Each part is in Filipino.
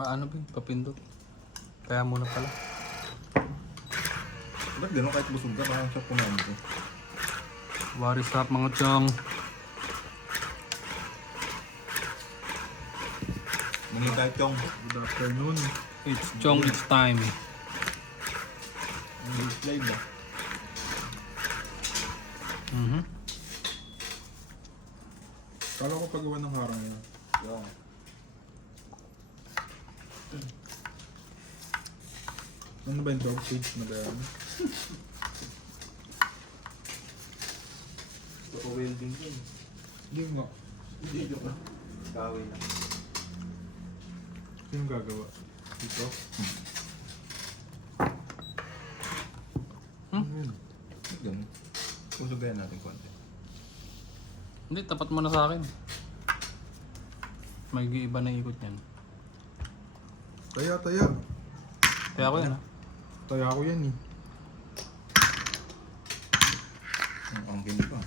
Paano ba? Papindot. Kaya muna pala. Ba't gano'n kahit busog ka? Parang siya pumain ko. What is up mga chong? Muli tayo, Chong. Good afternoon. It's chong, it's time. English live ba? Kala ko paggawa ng harang yan. Yeah. Ano ba yung dog cage na ba yan? Gusto ko welding yun. Hindi nga. Hindi, joke lang. Kawin lang. Sino gagawa? Dito? Ano yun? Ba't gano'n? Pusugayan natin konti. Hindi, tapat mo na sa akin. May iba na ikot yan. Taya. Kaya ako yan ha. Taya ko yan eh. Ang angkin pa.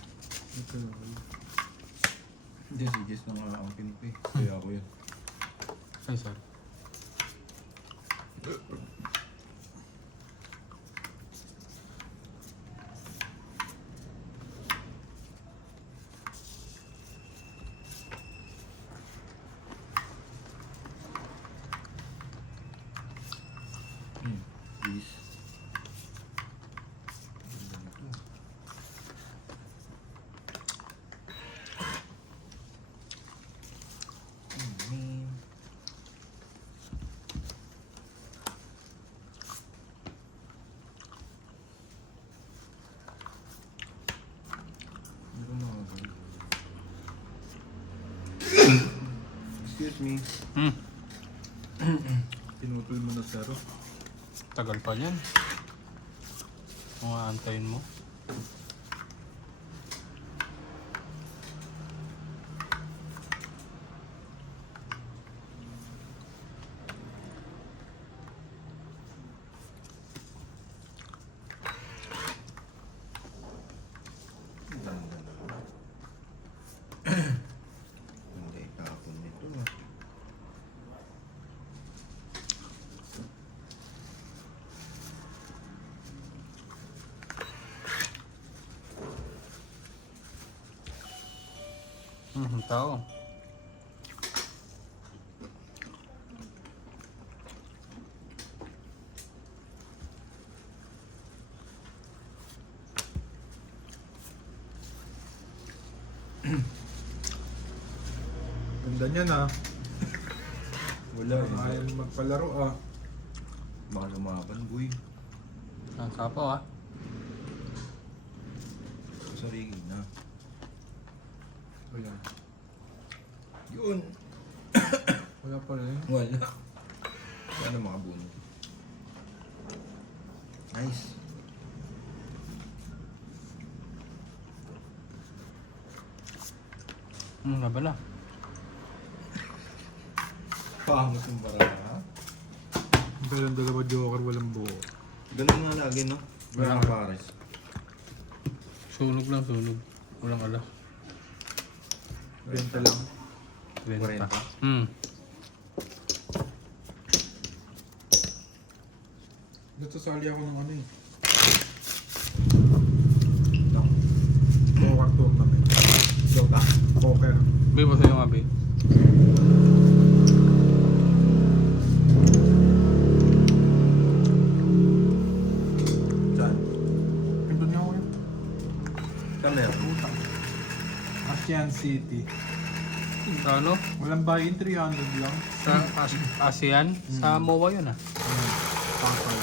Hindi, si Jess nang angkin pa eh. Kaya ako yun. Ay, sorry. Please. Excuse me. Pinutol mo na zero. Tagal pa yan. Kung aantayin mo. Hindi, kahapon nito ah. Tao. Ganda niyan ah. Wala eh. Ayaw magpalaro ah. Baka lumaban, boy. Ang sapaw ha. Sarili na. Ayan. Yun. Wala pa rin. Wala. Sana makabuno. Nice. Nabala. Pangot yung barang ha? Pero ang dalawa joker walang buo. Ganun nga lagi no? Wala. Walang pares. Sunog lang, sunog. Walang ala. Benta lang. Benta. 40. Nagsasali ako ng ano eh. No. Poker tournament. Joke ah. Poker. Bay pa sa'yo nga, bay. Saan? Pindot niya ako yun. Saan meron? Asian City. Ano? Walang buy-in, 300 lang. Sa ASEAN? Sa MOA yun ah. Pangkal.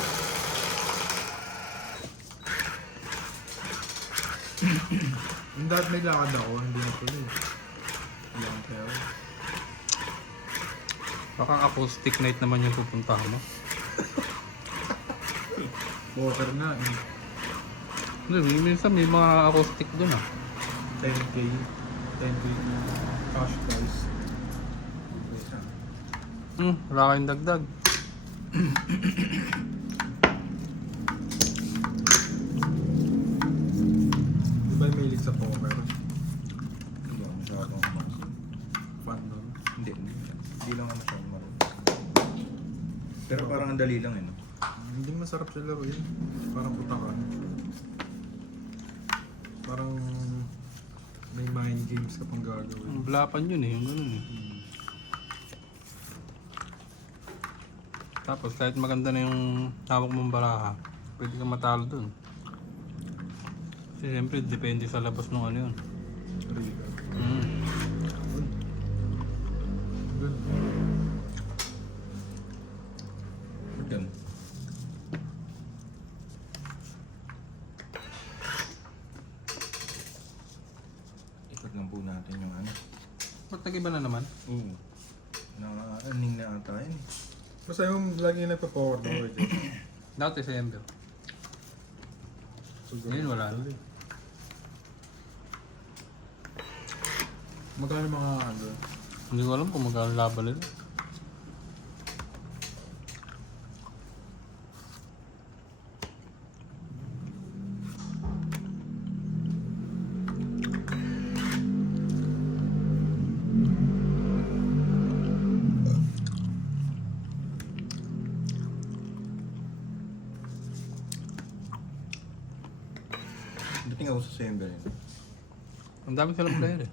Yung dahil may lakad ako, hindi na tuloy. Hindi ako pero. Baka acoustic night naman yung pupuntahan mo. Poker nga eh. Hindi, minsan may mga acoustic dun ah. 10k. 10k cash prize. Wala kayong dagdag. Di ba may hilig sa poker? Hindi ako masyadong masin. Fun nun. Hindi lang ako masyadong marunong. Pero parang ang dali lang eh. No? Hindi masarap siya laruin. Parang utakan. Parang may mind games ka pang gagawin. Ang blapan yun eh, yung ganun eh. Tapos kahit maganda na yung hawak mong baraha, pwede kang matalo dun. Kasi siyempre depende sa labas ng ano yun. Riga. Yan. Good. Ikot lang po natin yung ano. Ba't nag-iba na naman? Oo. Naka-aning na ata yun eh. Basta yung lagi nagpa-forward ako dyan. Dati sa Ember. Ngayon wala na. Magkano mga ano? Hindi ko alam kung magkano laban nila. Dating ako sa Sember yun. Ang dami silang player eh.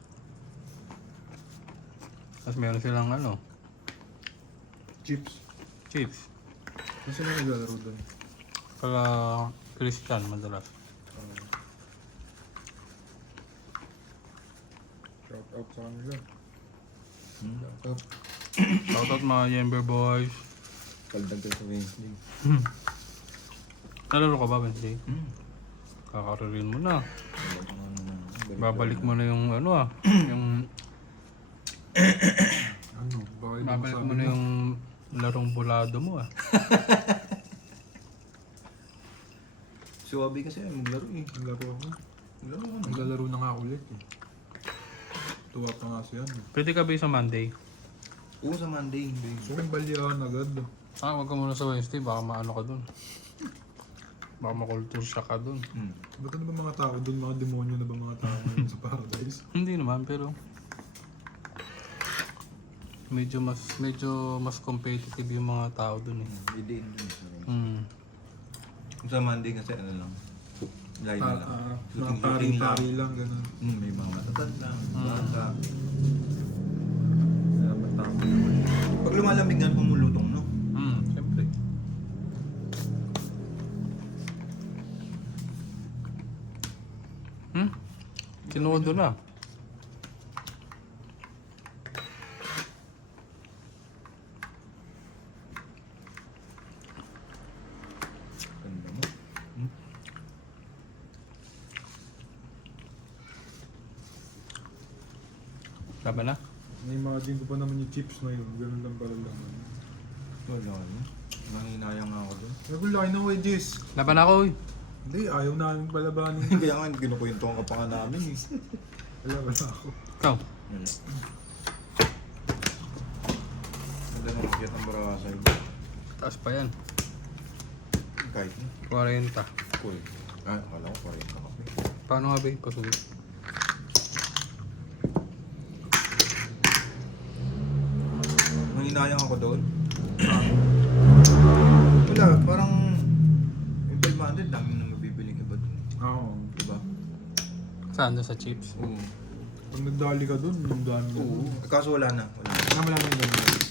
Tapos meron silang ano, Chips. chips. Ano sila naglalaro doon? Kala Christian madalas. Shout out sa kanila. Laptop. Shoutout mga Ember boys. Kaldagal sa Wednesday. Nalaro ka ba Wednesday? Kakaririn mo na. Babalik mo na yung ano ah. Yung Ano? Bakit babalik mo na yung larong bulado mo ah. Si Wabi kasi ay maglaro eh. Naglaro ako. Maglaro ka na. Naglalaro na nga ulit eh. Tuwa pa nga siya. Pwede ka ba sa Monday? Oo, sa Monday. Hindi. So, yung balyahan agad. Ah, wag ka muna sa Wednesday. Baka maano ka dun. Baka makulture shock ka dun. Ba't ano ba mga tao doon? Mga demonyo na ba mga tao ngayon sa paradise? Hindi naman, pero medyo mas competitive yung mga tao dun eh. Hindi din. Hmm. Kung sa Monday kasi ano lang. Line na lang. Mga pari-pari lang, gano'n. May mga matatad lang. Mm. Bata. Kaya matapos naman. Pag lumalamig nga, pumulutong no? Siyempre. Sinudo na. Ganda mo. Laban na? Na-imagine ko pa naman yung chips na yun. Ganun lang pala naman. Wala ano. Nanginayang nga ako doon. Nagulay na wedges. Laban ako uy. Hindi, ayaw namin palabanin. Kaya nga, kinukwentuhan ka pa nga namin eh. Wala ako. Ikaw. Wala. Ganda nung kiyat ng barasay. Taas pa yan. Kahit na. 40. Cool. Ah, akala ko 40 ka kape. Paano nga ba yung pasulit? Nanginayang ako doon. Wala, parang yung 500, dami nang mabibiling iba doon. Oo. Diba? Saan? Doon sa chips? Oo. Pag nagdali ka dun, yung dami ka Oo. dun. Kaso wala na. Wala na. Wala namin ganun.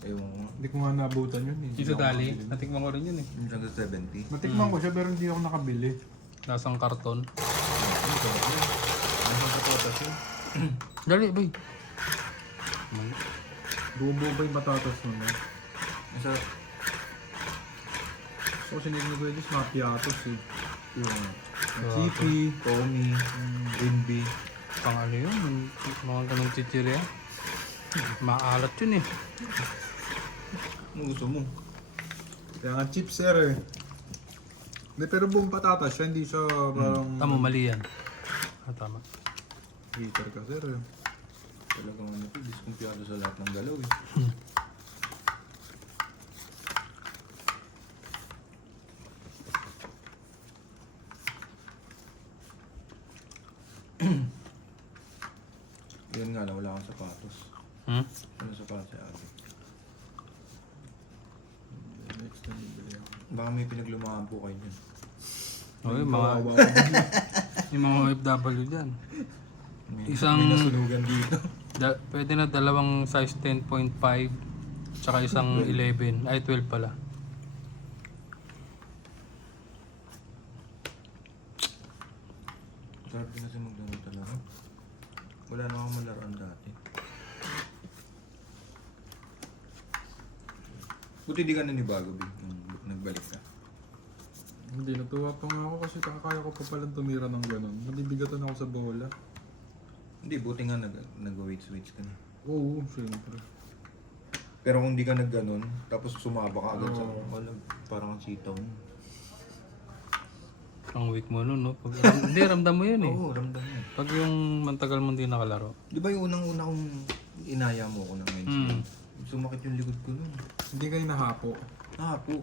Ewan ko. Hindi ko nga naabutan yun. Hindi Dito ako dali. nakabili. Natikman ko rin yun eh. Yung hanggang 70. Natikman ko siya pero hindi ako nakabili. Nasang karton. Ano ba? Ano sa potas yun? Dali, boy. Buo-buo pa yung patatas nun. Nasa... So kasi hindi ko wedges mga piatos eh. Yung... Chippy. Tommy. Winby. Pang ano yun? Mga ganong chichirya. Maalat yun eh. Ano gusto mo? Kaya nga chips sir eh. Hindi, pero buong patatas siya, hindi siya parang... Tama, mali yan. Ah, tama. Hater ka sir eh. Talagang ano ito, diskumpiyado sa lahat ng galaw eh. Yun nga lang, wala akong sapatos. Hmm? Ano sapatos si ate? Baka may pinaglumahan po kayo dyan. O, yung Kawawa mga, ko. yung mga OFW dyan. May Isang- nasunugan dito. Pwede na dalawang size 10.5 tsaka isang 11. Ay, 12 pala. Sarap din kasi maglaro talaga. Wala na akong malaroan dati. Buti di ka nanibago, Big, nung nagbalik ka. Hindi, natuwa pa nga ako kasi kakaya ko pa palang tumira ng ganun. Nabibigatan ako sa bola. Hindi, buti nga nag-weights ka na. Oo, syempre. Pero kung di ka nag-ganon, tapos sumaba ka agad sa... Oo. Wala, parang ang sitaw mo. Ang weak mo nun, no? Hindi, ramdam mo yun eh. Oo, ramdam mo. Pag yung mantagal mo hindi nakalaro. Di ba yung unang-una kong inaya mo ko ng Wednesday? Sumakit yung likod ko nun. Hindi kayo nahapo. Po.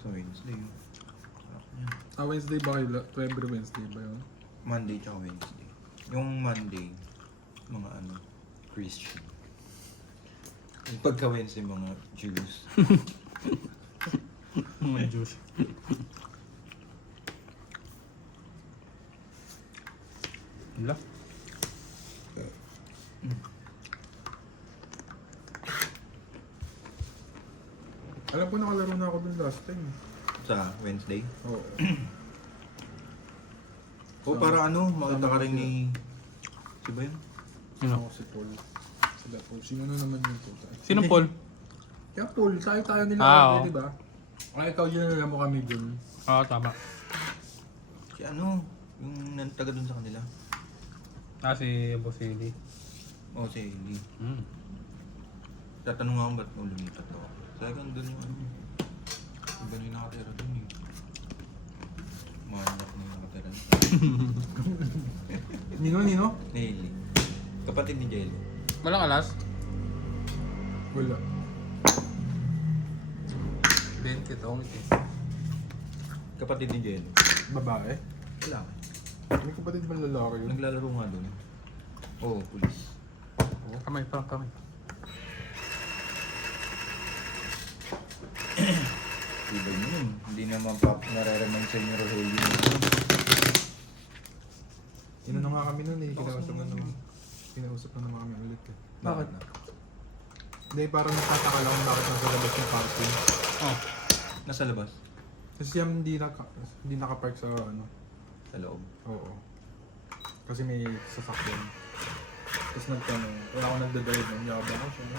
Sa Wednesday. Sarap niya. Wednesday ba kayo? Every Wednesday ba yun? Monday tsaka Wednesday. Yung Monday, mga ano, Christian. Yung pagka Wednesday, mga Jews. May juice. Wala. Alam ko nakalaro na ako dun last time. Sa Wednesday. Oo. O para ano, makita ka rin ni... Si ba yun? Sino? Ako si Paul. Sila Paul. Sino na naman yung puta? Sino Paul? Kaya Paul, tayo nila Ah, kami, di ba? Ay, ikaw yun alam mo kami dun. Oo, tama. Si ano, yung nantaga dun sa kanila. Ah, si Boss Eli. O si Lee. Hmm. Tatanong nga ako ba't mo lumipat ako. Sabi ko, dun yung ano. Iba na yung nakatira dun eh. Manyak na yung nakatira dun. Nino? Ni Lee. Kapatid ni Jelly. Walang alas? Wala. 20 taong ito. Kapatid ni Jelly. Babae? Wala. May kapatid ba lalaki yun? Naglalaro nga dun. Oo, pulis. Kamay pa, kamay. Iba yun. Hindi naman pa nare-remind sa inyo Rogelio. Inano nga kami nun eh. Kinausap na naman. Kinausap na naman kami ulit eh. Bakit? Hindi, parang natataka lang kung bakit nasa labas yung parking. Oh. Nasa labas? Kasi siya hindi nakapark sa ano. Sa loob. Oo. Kasi may sasakyan. Tapos nagtanong, kaya ako nagdadrive ng yabang ako siya.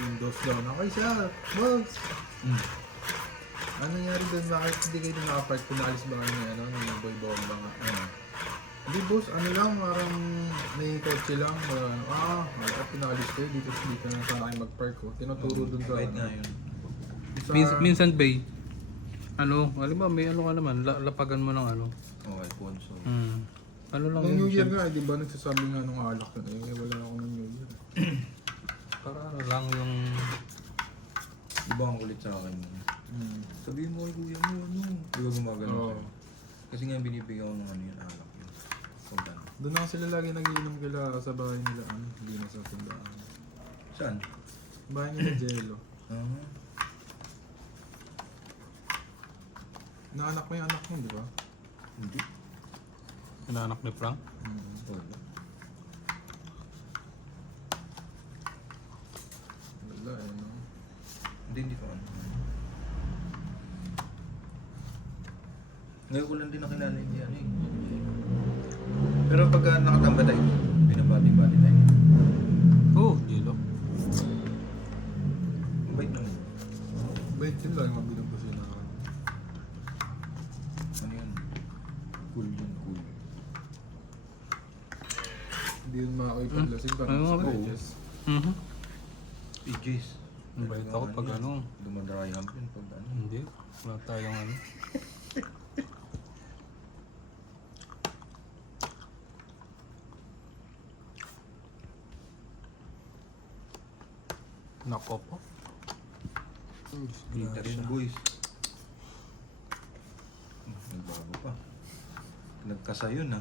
Windows down. Okay siya, boss! Ano nangyari doon? Bakit hindi kayo nakapark? Pinalis ba kayo ni ano? Ni Boy Bomba nga. Hindi boss, ano lang, parang may kotse lang. Bakit pinalis kayo? Dito na sana kayo mag-park ko. Tinuturo doon sa Bait nga yun. sa- Minsan Bay, ano, alam ba, may ano ka naman, lapagan mo ng ano. Oo, Alfonso. Ano lang Nung New Year siyempre, nga, di ba nagsasabi nga nung alak na eh, wala ako ng New Year. para ano lang yung, Iba ang kulit sa akin. Sabihin mo kay kuya mo, ano? Di ba gumagano Oo. siya? Kasi nga binibigyan ko ng ano yun, alak yun. Kung ano. Doon na sila lagi nagiinom kila sa bahay nila, ano, hindi na sa tindahan. Saan? Bahay nila Jello. Ah, Naanak mo yung anak mo, di ba? hindi. inaanak ni Frank. Wala. Wala eh, no? Hindi ko ano. Ngayon ko lang din nakilala yung ano eh. Pero pagka nakatamba tayo, binabati-bati tayo. Oh, Jello. Mabait naman. Bait yun lang, mabilang kasi na ako. Ano yun? Cool yun, cool. Hindi yun makakipaglasing pa. Ano nga ba? Mhm. PJs. Mabait ako pag ano. Dumadry hump yun pag ano. Hindi, wala tayong ano. Nako po. Bitter yan, boys. Nagbago pa. Nagkasayo na.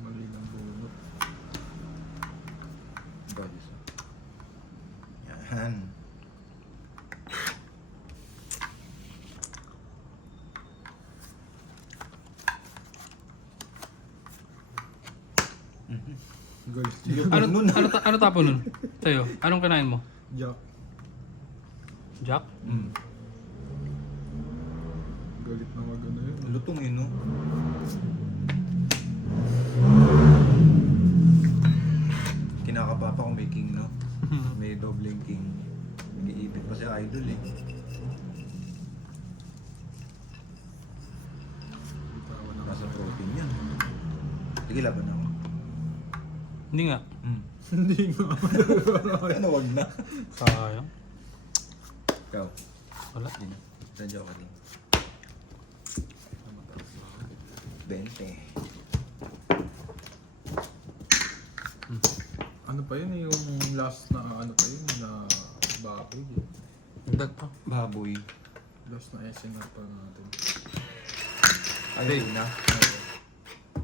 Mali ng bunot. Guys. Yan. Guys, Ano tapo nun? Sa'yo? Anong kinain mo? Jack. Jack? Galit na magano yun. Lutong yun, no? Kinakapapa kung may king, no? May doubling king. Nag-iipit pa si Idol, eh. Bitawan na Nasa protein yan. Sige, laban ako. Hindi nga. Hindi nga. Ano, wag na. Sayang. Ikaw. Wala. Sige na. Radyo ka din. 20. Ano pa yun eh, yung last na ano pa yun, na baboy eh. Dag pa. Baboy. Last na SNR pa natin. Ay, na.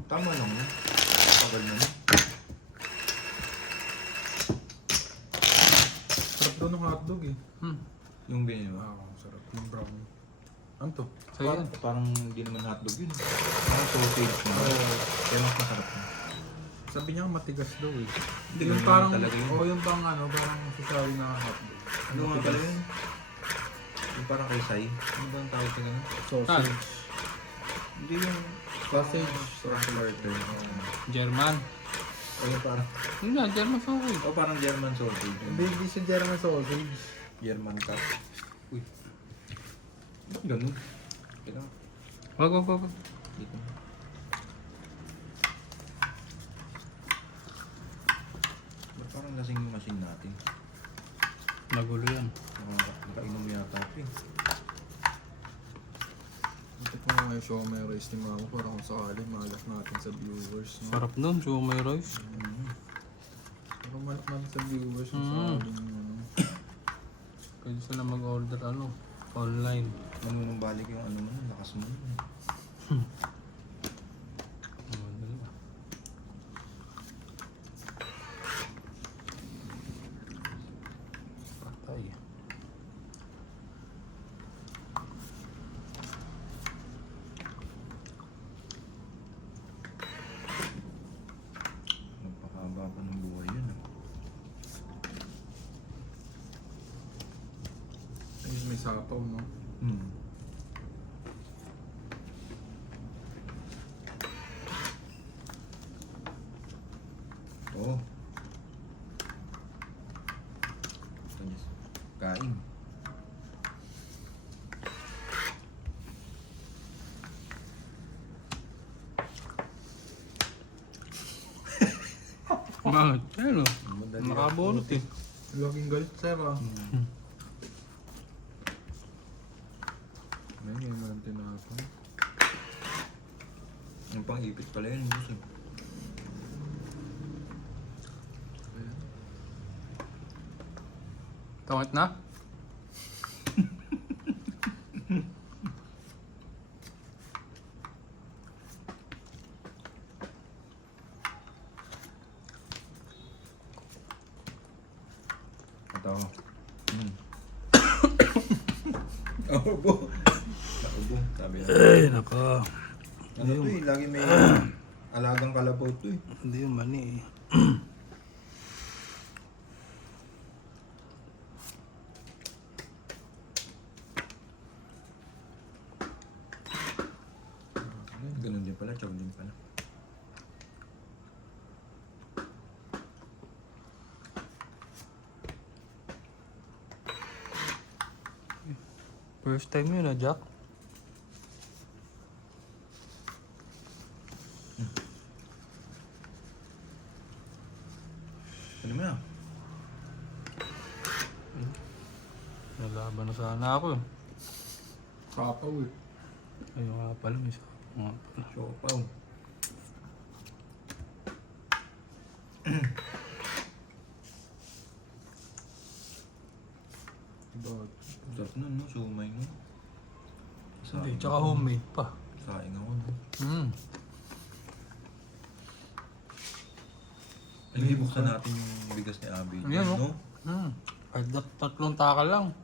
Tama lang mo. Tagal na. Sarap daw ng hotdog eh. Yung ganyan ba? Wow, sarap. Yung brown. Ano to? Sa'yo yan. Parang hindi naman hotdog yun. Parang sausage na. Kaya mas masarap na. Sabi niya matigas daw eh. Hindi Yung ganun parang, talaga yun. yung pang ano, parang sasabi na hotdog. Ano nga pala yun? Yung parang kaysay. Ano ba ang tawag sa ganun? Sausage. Hindi yung Sausage. parang starter. German. O yung parang, Hindi nga, German sausage. o parang German sausage. Hindi siya German sausage. German cup. Uy. Ba't ganun? Kailangan. Wag. Dito. Ba't parang lasing yung machine natin? Nagulo yan. Nakainom yata ako eh. Ito po nga yung show may rice ni mama para kung sakali malak natin sa viewers. No? Sarap nun, siomay rice. Para malak natin sa viewers kung Mm. sakali ano. Pwede sila mag-order online. Manunumbalik yung ano mo, lakas mo. Madali. Patay. Nagpakahaba pa ng buhay yun. Ayun may sapaw no. Hmm. Oh. Yes. Kain. Bakit? Ano? Madali Nakabulot eh. Laging galit sir ah. Hmm. May mga tinapon. Yung pang-ipit pala yun, boss eh. Tawit na? Ito. Naubo. Naubo, sabi na. Ay, naka. Ano to eh, lagi may alagang kalabaw to eh. Hindi yung mani eh. Ganun din pala, chow din pala. First time yun Jack. Ano mo na? Nalaban na sana ako eh. Sapaw eh. Ayun nga pala, may sapaw nga pala. Siopaw. Diba? Sarap nun, no? Sumay, no? Hindi, tsaka homemade pa. Saing ako, no? Ay, hindi buksan natin yung bigas ni Abby. Ayan, no? Kahit 3 taka lang.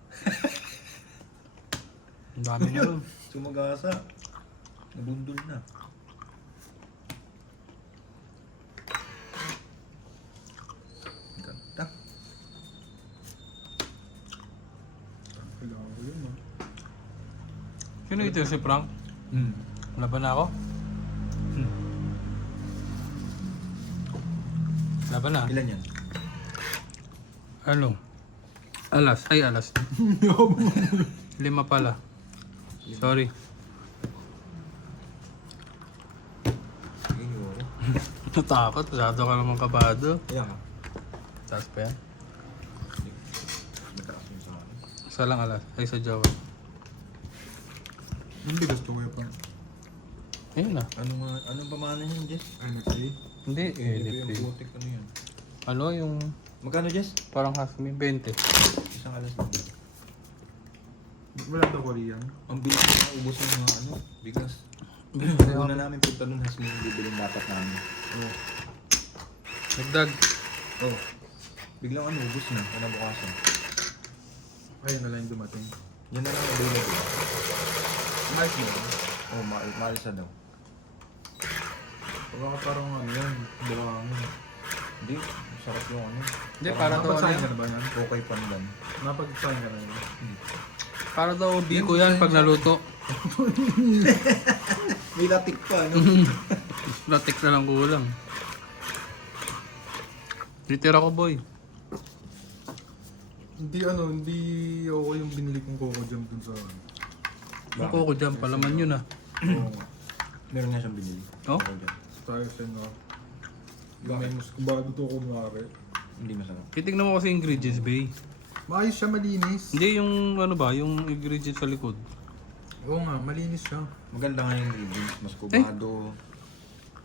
Ang dami na rin. Sumagasa. Nabundol na. Ang ganda. Kailangan ko yun, ah. Sino ito si Frank? Laban na ako? Laban na? Ilan yan? Ano? Alas. Ay, alas. 5 pala. Sorry. Sige, yun. Natakot. Masyado ka naman kabado. Ayan ka. Taas pa yan. Mataas yung sa akin. Isa lang alas. Ay, sa jowa. Yung bigas ko pa. Ayun na. Anong pamahalan yan, Jess? NFC? Hindi. Yung Electric. butik, ano yun? Ano yung Magkano, Jess? parang hasmi? 20. Isang alas lang. Wala to Korean. Ang bilis na ubos ng mga ano, bigas. Una namin punta nun, has may bibilin dapat namin. Oo. Nagdag. Oh. Biglang ano, ubos na. Kanabukasan. Ayun na lang yung dumating. Yan na lang available. Nice mo. Oh, maalis na daw. Baka parang ano yan. Buwangin. Hindi, sarap yung ano. Hindi, para daw Napagsahin ka ano. na ba yan? Okay pandan. Napagsahin ka na yan. Para daw biko yan pag naluto. May latik pa, ano? Latik na lang kulang. Titira ko, boy. Hindi ako yung binili kong Coco Jam dun sa Ako ko dyan, palaman yun ah. Oo. Meron nga siyang binili. Oh? Ako dyan. Tayo sa inyo. Yung may muscubado to kumari. Hindi masarap. Titignan mo kasi yung ingredients, bay. Maayos siya, malinis. Hindi yung ano ba, yung ingredients sa likod. Oo nga, malinis siya. Maganda nga yung ingredients. Muscovado,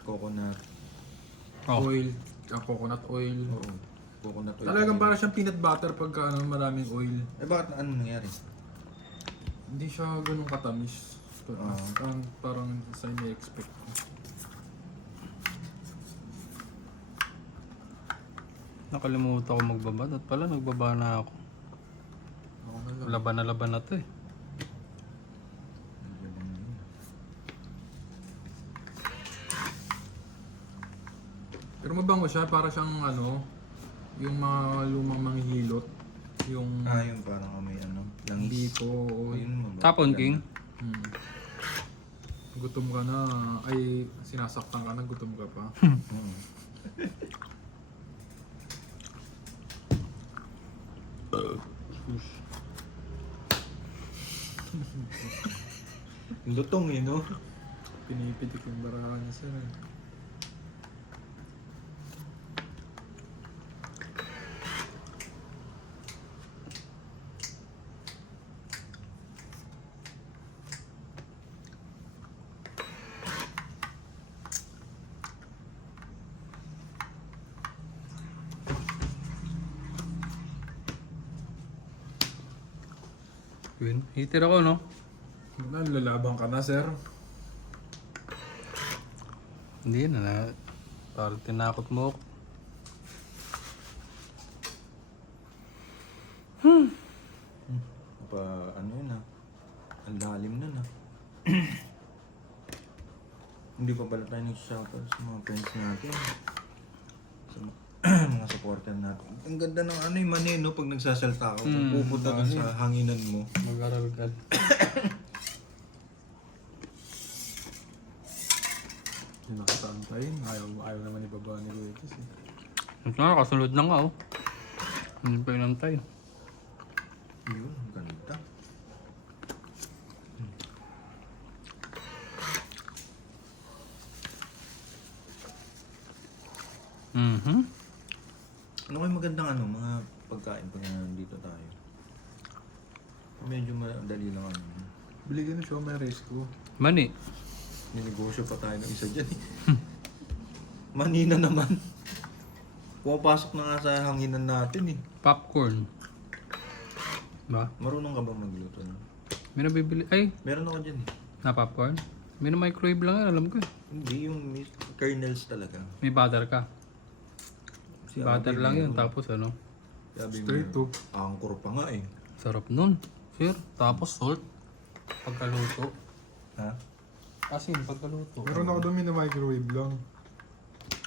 coconut. Oh. Oil, coconut oil. Oo. Coconut oil. Talagang para siyang peanut butter pagka maraming oil. Eh bakit ano nangyari? Hindi siya ganun katamis. Parang sa ini-expect ko. Nakalimutan ko magbaba. At pala, nagbaba na ako. Ako na lang. Laban na to eh. Pero mabango siya, para siyang ano, yung mga lumang manghihilot. Yung Yung parang may ano, langis. biko o Ayun, mababa. Tapon, King. Hmm. Gutom ka na, ay sinasaktan ka na, gutom ka pa. Oo. Lutong eh, no? Pinipitik yung barahan niya sir. Yun. Hitir ako, no? Lalaban ka na sir. Hindi na. Parang tinakot mo ako. Ano yun ah. Ang lalim na na. Hindi pa pala tayo nag-shoutout sa mga friends natin. Sa mga supporter natin. Ang ganda ng ano yung mani, no? Pag nagsasalta ka, pupunta dun sa hanginan mo. Mag-aral ka. Yung nakasantayin, ayaw naman ibaba ni Luitis eh. Ito nga, kasunod na nga oh. Hindi pa inantay. Yun, ang ganda. Ano kayo magandang ano, mga pagkain pag nandito tayo? Medyo madali lang ano. Bili ka na siya, may rice ko. Mani. Ninegosyo pa tayo ng isa dyan eh. Manina naman. Pumapasok na nga sa hanginan natin eh. Popcorn. Ba? Marunong ka ba magluto? May nabibili, ay, Meron ako dyan eh. na popcorn? May na microwave lang yan, alam ko eh. Hindi, yung kernels talaga. May butter ka. Si Butter Abby lang yun, meron. tapos ano. Sabi Straight to. angkor pa nga eh. Sarap nun. Sir, tapos salt. Pagkaluto. Ha? Asin, pagkaluto. Meron ako doon na microwave lang.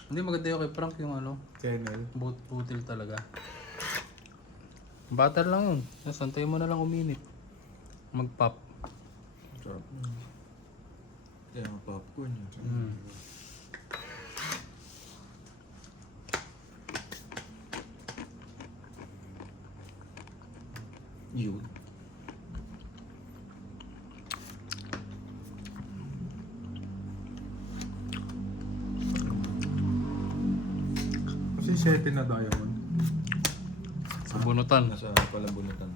Hindi, maganda yung kay Frank yung ano. Kennel. Butil talaga. Butter lang yun. Tapos antayin mo na lang uminit. Mag-pop. Sarap. Kaya nga popcorn yun. Mm. Yun. Kasi 7 na diamond. Sa bunutan. Nasa palabunutan.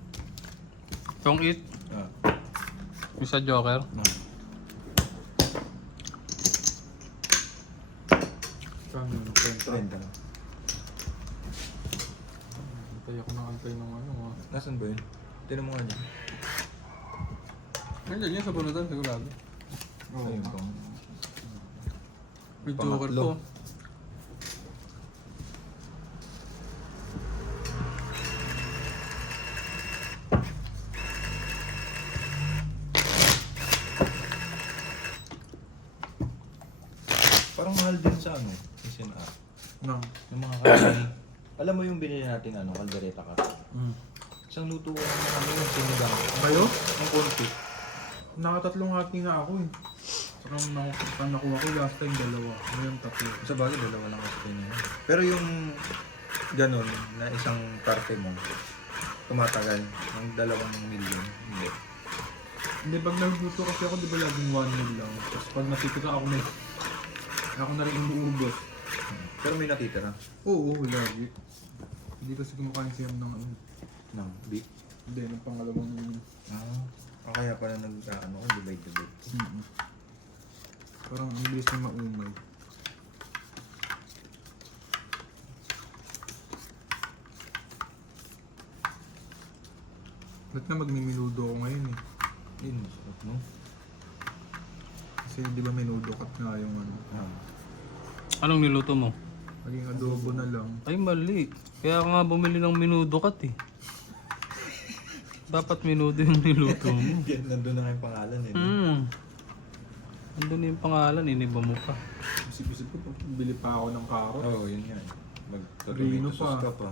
Tong eat. Ah. Yung sa Joker. No. Kano yung 30. 30 na. Antay ako ng antay ng ano ah. Nasaan ba yun? Tinan mo nga niya. Nandiyan yun sa bunutan, sigurado. Oo. Ayun pa. May Joker Pangatlo. po. Parang mahal din sa ano, SNR. Nang. Yung mga karne. Alam mo yung binili natin ano, kaldereta ka. Isang luto ko ng ano yung sinigang. Kayo? Ang konti. Nakatatlong hati nga ako eh. Saka nakuha ko last time 2. Ngayon 3. Sa bagay, dalawa lang kasi kanya. Pero yung ganun, na isang parte mo, tumatagal ng 2 milyon. Hindi. Hindi, pag nagluto kasi ako, di ba laging 1 meal lang. Tapos pag natitira ako na rin umuubos. Pero may natitira. Oo, lagi. Hindi kasi kumakain siya ng ano. Ng beef. Hindi, ng pangalawang meal. Ah. Kaya pala nag-ano ko, divide. Parang ang bilis na maumay. Ba't na magmiminudo ako ngayon eh? Yun, masarap no? Kasi di ba minudo cut nga yung ano. Ah. Anong niluto mo? Maging adobo na lang. Ay, mali. Kaya ka nga bumili ng minudo kat eh. Dapat minudo yung niluto mo. Yan, nandun na nga yung pangalan eh. No? Andun yung pangalan, iniba mo pa. Isip-isip ko, bili pa ako ng carrot. Oo, yun yan. Rino Mag-tomato sauce pa. ka pa.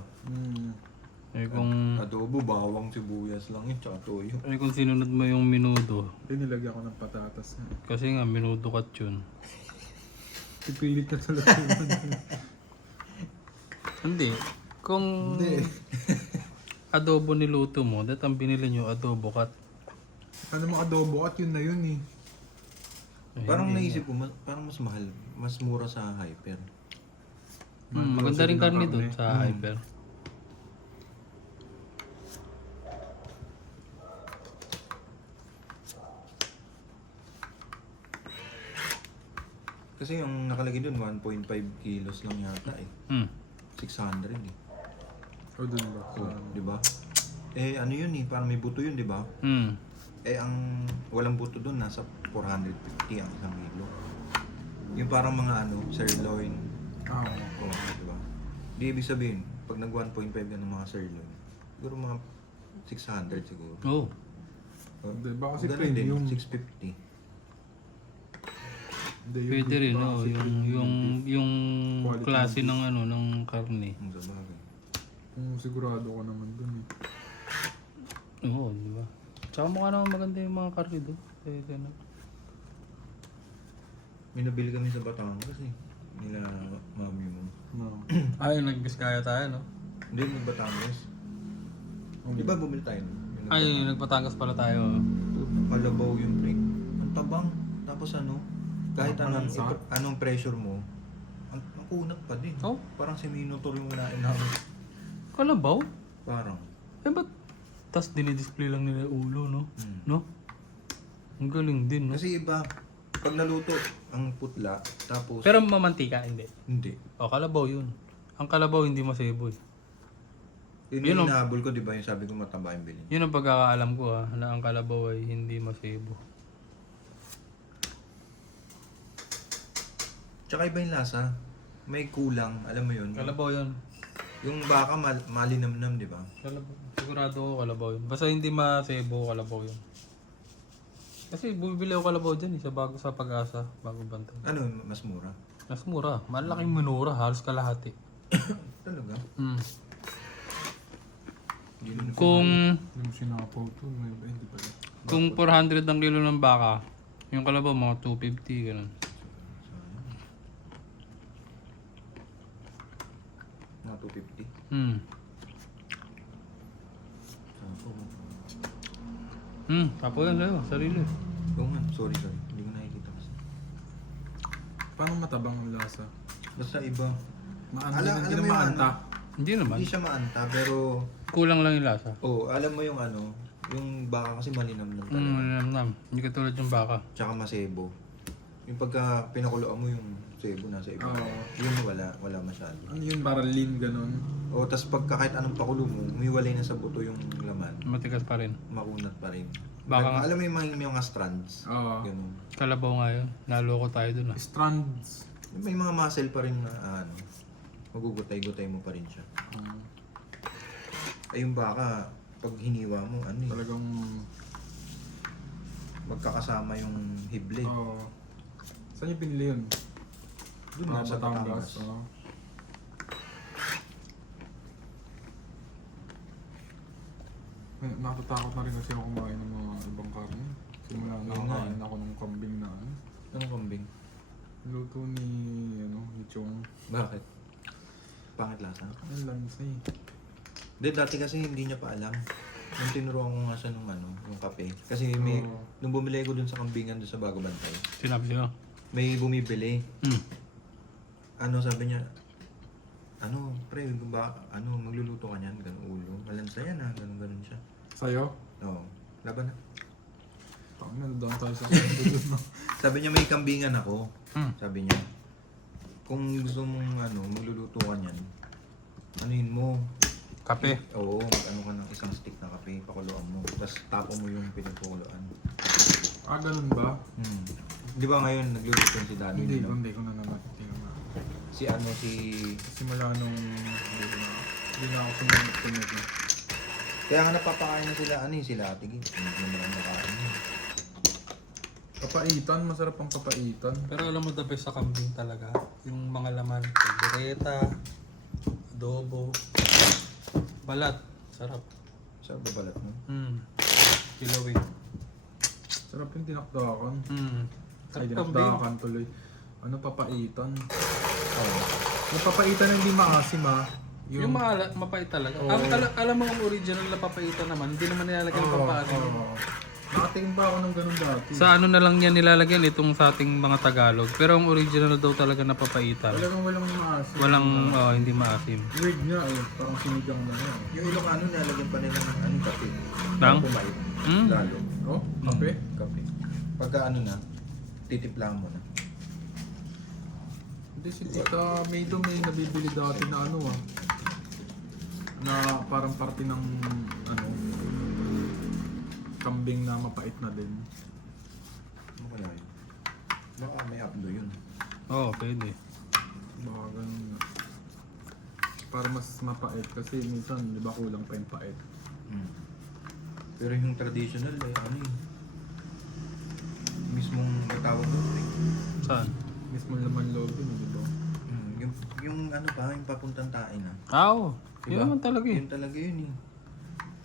Eh kung, Adobo, bawang, sibuyas lang yun, tsaka toyo. eh kung sinunod mo yung minudo, Hindi, nilagyan ko ng patatas nga. kasi nga minudo kat yun. Pipilit na talaga yun. Hindi. Kung Hindi. adobo niluto mo, dat ang binili nyo adobo kat. Ano mga adobo at yun na yun eh. Eh, Parang hindi naisip ko, parang mas mahal. Mas mura sa hyper. maganda rin karne doon sa Mm. hyper. Kasi yung nakalagay doon, 1.5 kilos lang yata eh. Hmm. 600 eh. O dun ba? So, di ba? Eh, ano yun eh, parang may buto yun, di ba? Hmm. Eh, ang walang buto doon, nasa 450 ang isang kilo. Yung parang mga ano, sirloin. Ah, Oo, di ba? Di ibig sabihin, pag nag 1.5 ka ng mga sirloin, siguro mga 600 siguro. Oh. Oh, Di ba kasi ganun din, premium? 650. Hindi, yung Pwede beef rin, ba no? kasi premium beef. Yung Quality klase ng ng ano, ng karne. Ang sabagay. Sigurado ko naman dun eh. Oo, di ba? Tsaka mukha naman maganda yung mga karne doon. Pwede na. May nabili kami sa Batangas eh. Nila mami mo. No. Ay, nag-Biskaya tayo, no? Hindi, nag Batangas. Di ba bumili tayo? Yung Ay, nagpatangas pala tayo. Kalabaw yung pre. Ang tabang. Tapos ano, kahit anong, Malansa? anong pressure mo, ang kunat pa din. Oh? Parang si Minotaur yung unahin namin. Kalabaw? Parang. Eh, ba't? Tas dinidisplay lang nila yung ulo, no? Hmm. No? Ang galing din, no? Kasi iba, pag naluto, ang putla, tapos... Pero mamantika, hindi. hindi. O, kalabaw yun. Ang kalabaw hindi masebo, eh. Yun Yun yung ang- inahabol ko, di ba? Yung sabi ko mataba yung bilhin. Yun ang pagkakaalam ko na ang kalabaw ay hindi masebo. Tsaka iba yung lasa. May kulang, alam mo yun. Kalabaw yun. Yung baka malinamnam, di ba? Kalabaw. Sigurado ko kalabaw yun. Basta hindi masebo, kalabaw yun. Kasi bumibili ako kalabaw dyan sa Pag-asa, bago bantay. Ano, mas mura? Mas mura. Malaking minura, halos kalahati. Talaga? Mm. Yun yung Kung Yung sinapaw to, may hindi pala. kung 400 ang kilo ng baka, yung kalabaw mga 250 ganun. mga 250. Hmm. Sapo. Tapo yan sa'yo, sarili. Oo nga, sorry. Hindi ko nakikita kasi. Paano matabang ang lasa? Basta iba. Maanta, Alam- hindi alam na mo yung maanta. Hindi naman. Hindi siya maanta, pero... Kulang lang yung lasa. alam mo yung ano, yung baka kasi malinamnam talaga. Malinamnam. Hindi katulad yung baka. Tsaka masebo. Yung pagka pinakuloan mo yung sebo nasa iba. Oo. Yun wala masyado. Ano yun, parang lean ganun. O, tas pagka kahit anong pakulo mo, umiwalay na sa buto yung laman. Matigas pa rin. Makunat pa rin. Baka- Alam mo yung mga strands. Oo. Ganun. Kalabaw nga yun. Naloko tayo dun Strands. May mga muscle pa rin na ano, magugutay-gutay mo pa rin siya. Ay yung baka, pag hiniwa mo, ano eh, Talagang, magkakasama yung hible. saan yung pinili yun? Doon na sa Batangas. Oo. Natatakot na rin kasi ako kumain ng mga ibang karne. Simula na Yun nga nakakain ako ng kambing na ano. Anong kambing? Luto ni, ni Chong. Bakit? Pangit lasa? Ang lansa eh. Hindi, dati kasi hindi niya pa alam. Nung tinuruan ko nga siya nung ano, yung kape. Kasi Oo. nung bumili ko dun sa kambingan dun sa Bago Bantay, Sinabi sa'yo. may bumibili. Hmm. Ano sabi niya, ano, pre, magluluto ka niyan, ganun ulo. Malansa yan ha, ganun siya. Sa'yo? Oo, laban na. Tama na, doon tayo sa doon na. Sabi niya, may kambingan ako. Sabi niya, kung gusto mong magluluto ka niyan, anuhin mo. Kape. Oo, ano ka ng isang stick na kape, pakuluan mo. Tapos tapo mo yung pinagkukuluan. Ganun ba? Di ba ngayon nagluluto yun si Daddy? Hindi no? ko na nanating na. Si Simula nung hindi na ako sumunod eh. Kaya nga napapakain na sila, sila Ate Gig. Hindi naman ang nakain. Papaitan, masarap ang papaitan. Pero alam mo the best sa kambing talaga. Yung mga laman. Kaldereta, adobo, balat. Sarap. Sa babalat mo. Kilawin. Sarap yung tinakdakan. Ay, Sarap kambing. dinakdakan tuloy. Ano, papaitan. Oo. Yung papaitan na hindi maasim Yung mapait talaga. Oo. Alam mo ang original na papaitan naman, hindi naman nilalagyan ng pampaasim. Nakatingin pa ako ng ganun dati. Sa ano na lang yan nilalagyan itong sa ating mga Tagalog. Pero ang original daw talaga na papaitan. Talagang walang maasim. Walang hindi maasim. Weird nga eh. Parang sinigang na yan. Yung Ilocano nalagyan pa nila ng kape. Tang? Pumait. Hmm? Lalo. Oh, kape? Kape. Pagka titiplang mo na. Hindi, si Tita May may nabibili dati na na parang parte ng kambing na mapait na din. Ano kaya yun? Baka may abdo yun. Oo, pwede. Baka ganun nga. Para mas mapait kasi minsan di ba kulang pa yung pait. Pero yung traditional mismong natawag doon Saan? Mismo laman loob yun, di ba? yung yung papuntang tain Oo. Yun naman talaga eh. Yun talaga yun eh.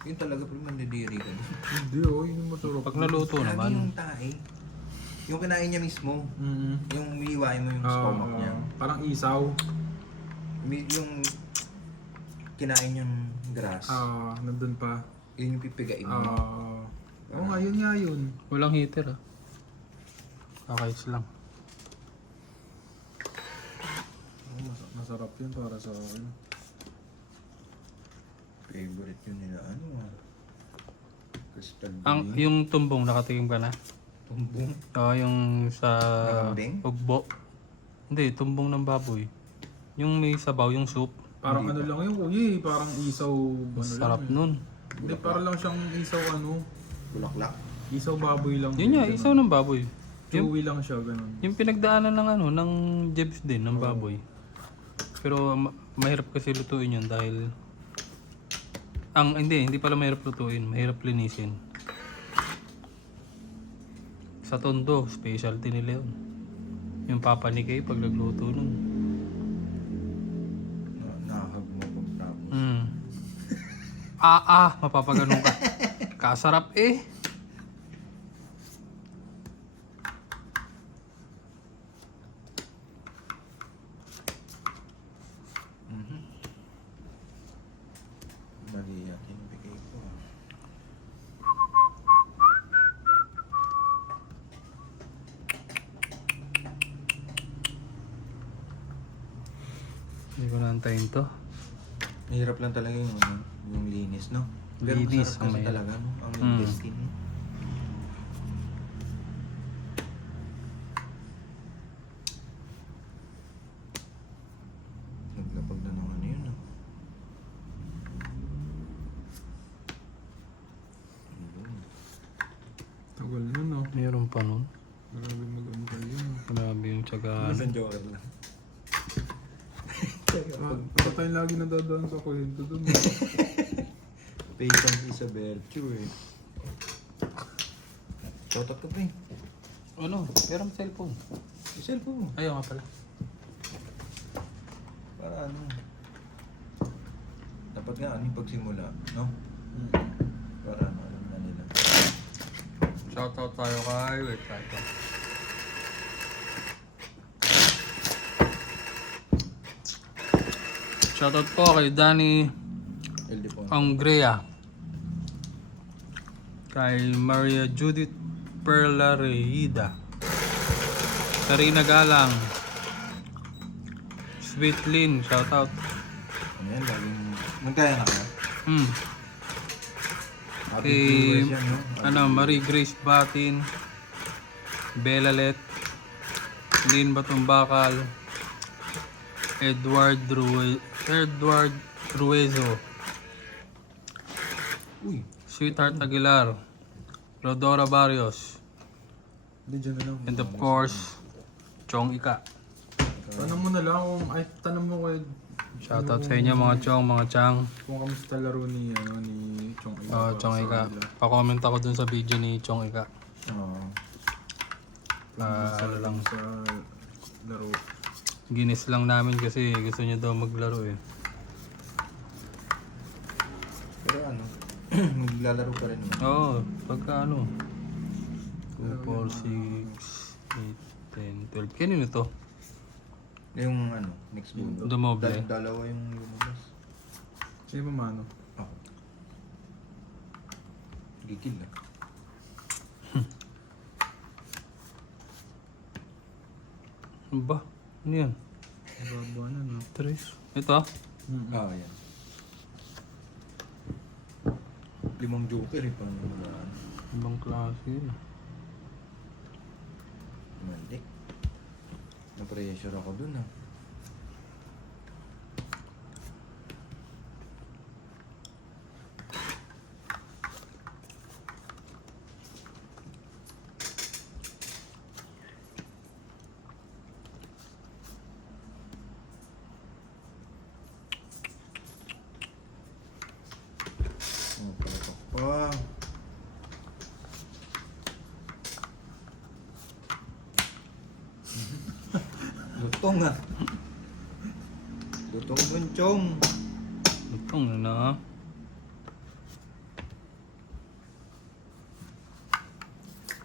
Yun talaga pero mandidiri ka doon. Hindi yun yung masarap. Pag naluto Lagi naman. yung tae. Yung kinain niya mismo. Yung umiiwain mo yung stomach niya. Parang isaw. Yung kinain yung grass. Nandun pa. Yun yung pipigain mo. Oo nga, yun nga yun. Walang heater Kakais lang. Masarap yun para sa akin. Favorite yun nila Crystal Yung tumbong nakatikim ka na? Tumbong. Oo, yung sa Kambing? ugbo. Hindi, tumbong ng baboy. Yung may sabaw, yung soup. Parang Hindi ano pa. lang yun, kuya eh. Parang isaw, ano Sarap lang. nun. Hindi, parang lang siyang isaw ano. Bulaklak. Isaw baboy lang. Yun nga, ganun. isaw ng baboy. Chewy lang siya, ganun. Yung pinagdaanan ng ano, ng jebs din, ng baboy. Pero mahirap kasi lutuin yun dahil... hindi pala mahirap lutuin, mahirap linisin. Sa Tondo, specialty nila yun. Yung papa ni Kay pag nagluto nun. Nakahag mo pagtapos. Mapapaganon ka. Kasarap eh. Mali yan, kinibigay ko. Hindi ko naantayin to. Mahirap lang talaga yung linis, no? Pero Linis, masarap kasi may- talaga, no? Ang Mm. intestine, no? Naglapag na ng ano yun, no? Ayun. Tagal na no. Meron pa nun. Grabe mag-ano kayo. Grabe yung tsagaan. Isang joker lang. Ako tayo lagi nadadaan sa kwento dun. Patience is a virtue, eh. Shoutout ka, pre. Ano? Pero may cellphone. Yung cellphone mo. Ayaw nga pala. Para ano. Dapat nga ano yung pagsimula, no? Para ano, alam na nila. Shoutout tayo kay... Wait, tayo. Shoutout po kay Danny LD po. Angrea. Kay Maria Judith Perlareida. Karina Galang. Sweet Lynn, shoutout. Ano yan, laging... Nagkaya na kayo? Happy Eh, viewers yan, no? Marie Grace Batin, Bella Let, Lynn Batumbakal, Edward Ruezo, Uy, Sweetheart Aguilar, Rodora Barrios, Hindi dyan na lang. and of course, Chong Ika. Tanong mo na lang kung, tanong mo kay... Shoutout sa inyo mga Chong, mga Chang. Kung kamusta laro ni Chong Ika. Oh, Chong Ika. Pa-comment ako dun sa video ni Chong Ika. Oo. Ano lang, Sa laro. ginis lang namin kasi gusto niya daw maglaro eh. Pero ano, maglalaro pa rin naman. Oo, pagka ano. 2, 4, 6, 8, 10, 12. Kanino to? Yung ano, next mundo. Dumoble. Dalawa yung lumabas. Sino ba mano? Ako. Gigil na. Ano ba? Ano yan? Baba na no. 3. Ito ah. Ah, yan. 5 joker eh, paano magaan? Ibang klase yun. Malik. Na-pressure ako dun ah. Oh, palapak pa. Lutong ah. Lutong dun, Chong. Itong na.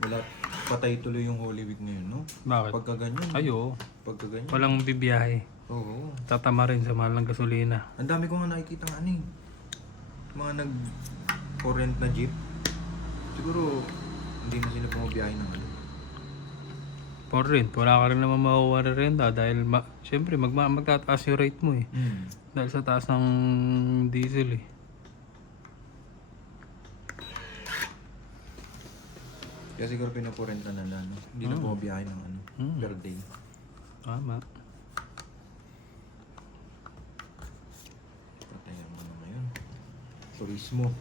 Wala, patay tuloy yung Holy Week ngayon, no? Bakit? Pagka ganyan. Ayo. Pagka ganyan. Walang bibiyahe. Oo. Tatama rin sa mahal ng gasolina. Ang dami ko nga nakikita ng ano eh. Mga nag-current na jeep. Siguro, hindi na sila pumabiyahe ng ano. For rent, wala ka rin naman makuha rin renta dahil syempre magtataas yung rate mo eh. Dahil sa taas ng diesel eh. Kaya siguro pinapurent na nila, no? Hindi na pumabiyahe ng ano, per day. Tama. Turismo.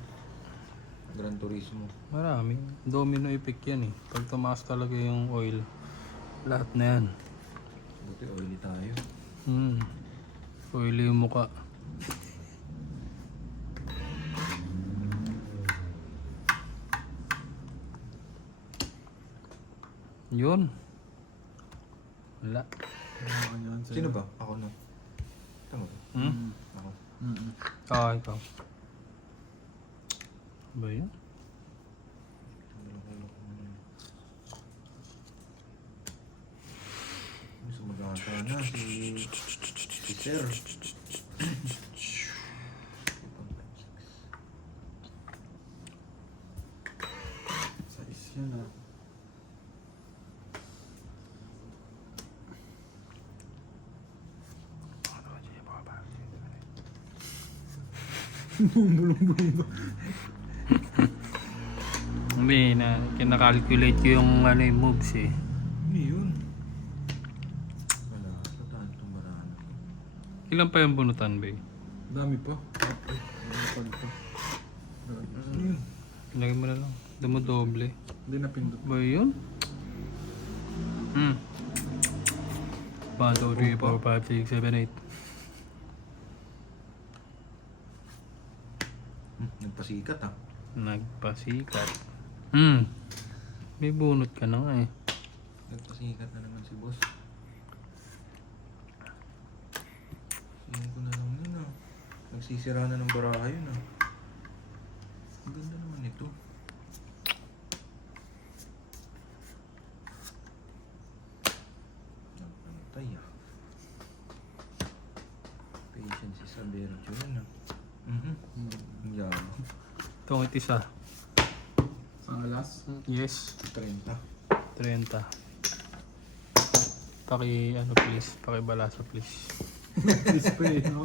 Gran Turismo. Marami. Domino effect yan eh. Pag tumaas talaga yung oil, lahat na yan. Buti oily tayo. Oily yung mukha. Yun. Wala. Ano yan, sir? Sino ba? Ako na. Tama ba? Ako. Ikaw. Ba yun? Sumagata na si Sir. Size yan ah. Hindi na kinakalculate ko yung ano yung moves eh. Ano yun? Wala. Pataan itong barana. Ilan pa yung bunutan ba? Dami pa. Ay, ano pa. Ano yun? Lagay mo na lang. Dumodoble. Hindi napindot. Ba yun? 1, 2, 3, 4, 5, 6, 7, 8. Nagpasikat ah. Nagpasikat. May bunot ka na nga eh. Nagpasikat na naman si boss. Tingin ko na lang yun ah. Nagsisira na ng baraha yun ah. Ang ganda naman ito. Nagpantay ah. Patience is a virtue yun ah. Yeah. Itong isa. Ang alas? Yes. 30. 30. Ano please. Pakibalasa please. Display, no?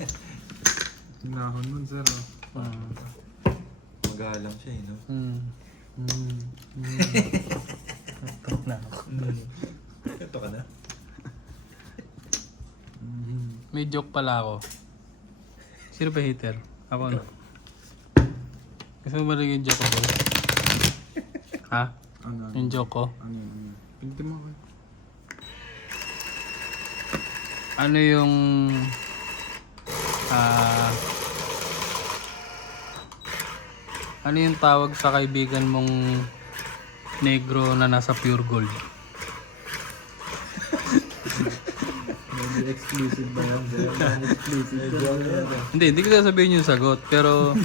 Hinahon nun, sir. Oh. Magalang siya eh no? Ito na ako. Ito ka na? May joke pala ako. Sino ba hater? Ako ano? Gusto mo ba rin yung joke ko? Ha? Ano? Yung joke ko? Ano yun? Pinti mo ako. Ano yung ano yung tawag sa kaibigan mong negro na nasa pure gold? Medyo explicit ba yan? Explicit. Hindi ko sasabihin yung sagot, pero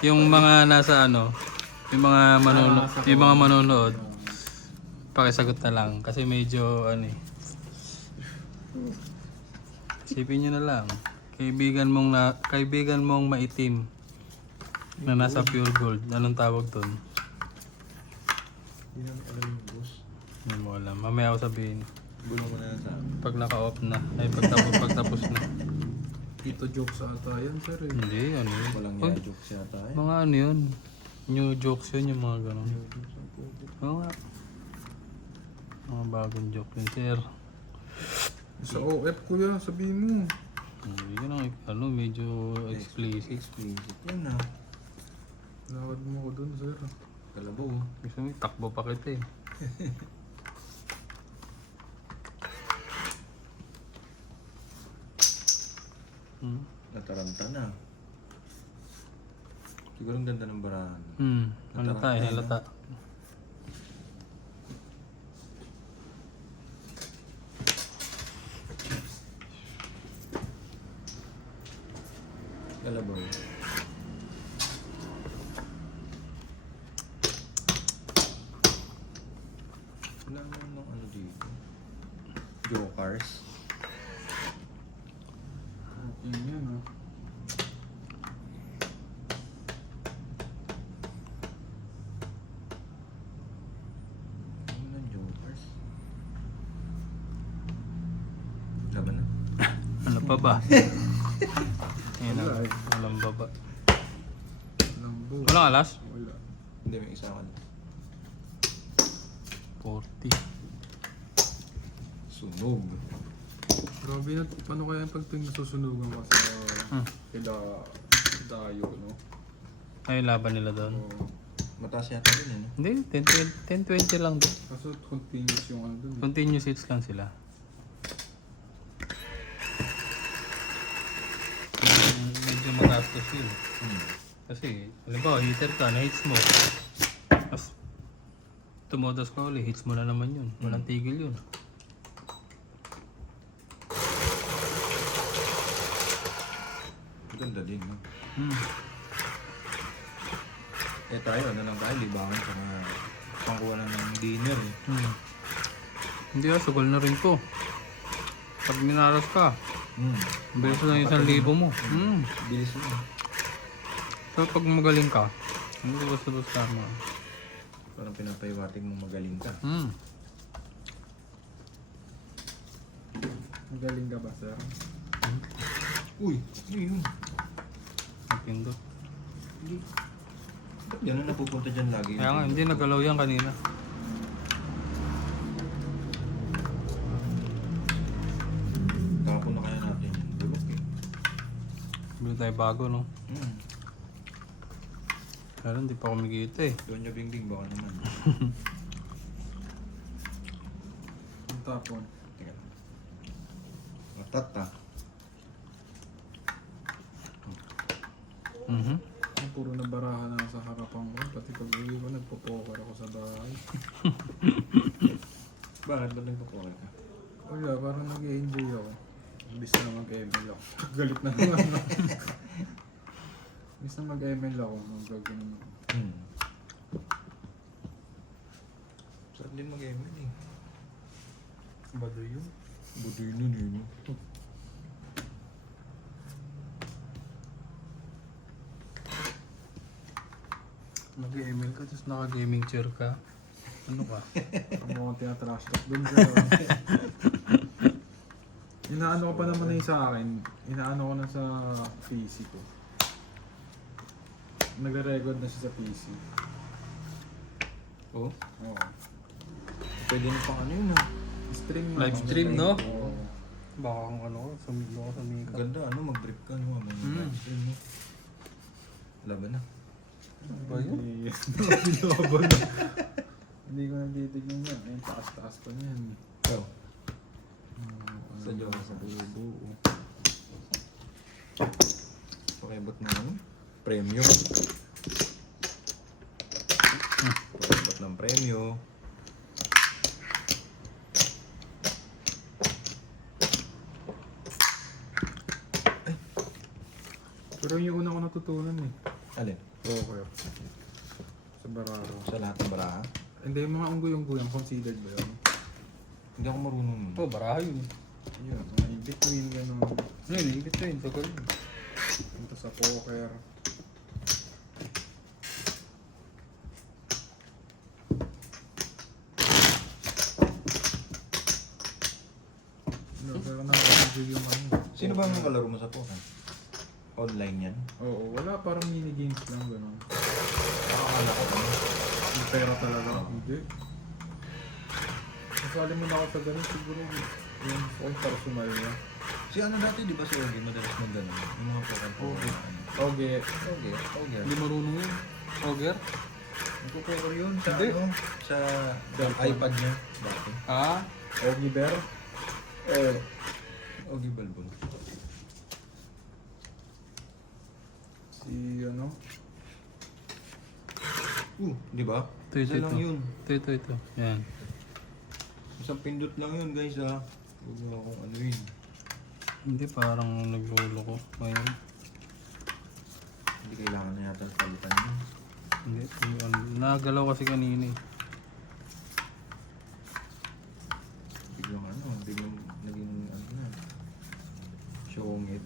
yung mga nasa ano, yung mga manonood, pakisagot na lang kasi medyo ano eh. Isipin nyo na lang, kaibigan mong maitim na nasa pure gold, anong tawag doon? Hindi namin alam yung boss. Hindi mo alam, mamaya ako sabihin. Bulong mo na lang sa amin. Pag naka-off na, ay pagtapos na. Ito jokes ata yan, sir. Eh. Hindi, ano yun? Walang Uy, niya jokes yata eh. mga ano yun? New jokes yun, yung mga gano'n. Oo nga. Mga bagong joke yun, sir. Sa OF ko yan, sabihin mo. Hindi yun ang ano, medyo explicit. Explicit yan ah. Lakad mo ko dun, sir. Kalabaw. Gusto mo, takbo pa kita eh. Nataranta na. Siguro ang ganda ng barahan. Halata eh, halata. Kalabaw. Wala naman ng ano dito. Jokers. Okay yan, ah. Ano ng jokers? Laban na. Ano pa ba? Ayan Wala na, eh. walang baba. Lambo. Walang alas? Wala. Hindi, may isa ka na. 40. Sunog. Grabe na, paano kaya pag nasusunugan ka sa kila Dayo, no? Ay, laban nila doon. Oo. Mataas yata din eh. No? Hindi, 10-20 lang doon. Kaso continuous yung ano dun. Continuous hits lang sila. Medyo magastos yun. Kasi, halimbawa, hitter ka, na-hits mo. Tapos, tumodos ka ulit, hits mo na naman yun. Walang tigil yun. Ganda din, no? Hmm. Eh tayo, ano lang tayo, libangan sa mga pangkuha na ng dinner eh. Hmm. Hindi sugal na rin to. Pag minaras ka, bilis lang yung 1,000 mo. Bilis mo. So, pag magaling ka, hindi basta-basta mo. Parang pinapahiwatig mong magaling ka. Magaling ka ba, sir? Uy, ano yun? Pindot. Ba't gano'n napupunta dyan lagi? Kaya nga, hindi nagalaw yan kanina. Kapon na kaya natin yung bulok eh. Bili tayo bago, no? Hmm. Pero hindi pa kumikita eh. Doon niya bingbing baka naman. Yung tapon. Teka. Matata. Ang puro na baraha na sa harapan ko. Pati pag uwi ko, nagpo-poker ako sa bahay. Bakit ba nagpapoker ka? Wala, parang nag-enjoy ako. Imbis na mag-ML ako. Galit na naman ako. Imbis na mag-ML ako, mag-gagawin ako. Sarap din mag-ML eh. Badoy yun. Budoy nun yun. Mag-email ka, tapos naka-gaming chair ka. Ano ka? Ang mga tinatrash talk dun sir. Inaano ko pa naman na yung sa akin. Inaano ko na sa PC ko. Nag-record na siya sa PC. Oh, Oo. pwede na pang ano yun ah. Stream na. Live stream, no? Oo. Baka kung ano, sumiglo ka sa makeup. Ganda ano, mag-brief ka no. May live stream no. Laban na. Ano ba yun? Laban na. Hindi ko natitignan yan. Ayun, taas-taas pa niyan. Ikaw. Sa Diyos. Sa buo. Pakibot ng ano? Premyo. Pakibot ng premyo. Pero yung una ko natutunan eh. Alin? Okay. Sa Bararo. Sa lahat ng baraha? Hindi, yung mga unggoy-unggoy, ang considered ba yun? Hindi ako marunong nun. Oh, baraha yun. Yun, mga in between, gano'n. Ano yun, ibig yun, tagal yun. Punta sa poker. Pero nakaka-enjoy yung ano. Sino ba ang kalaro mo sa poker? Online yan? Oo, wala parang mini-games lang gano'n. Nakakala ko ano. Yung pera talaga. Hindi. Masali mo na ako sa ganun, siguro yung phone para sumaya. Si ano dati, di ba si Ogie, madalas mag gano'n? Yung mga poker po. Okay. Okay. Okay. Hindi marunong yun. Ogre? Nagpo-poker yun sa Hindi. ano? Sa iPad niya. Dati. Ah? Ogie Bear? Ogie Balbon. Si ano? Di ba? Ito, Isa lang yun. Ito. Yan. Isang pindot lang yun guys ha. Huwag mo akong ano yun. Hindi, parang naglolo ko. Ngayon. Hindi kailangan na yata palitan yun. Hindi, nagalaw kasi kanina eh. Biglang ano, biglang naging ano na. Showing it.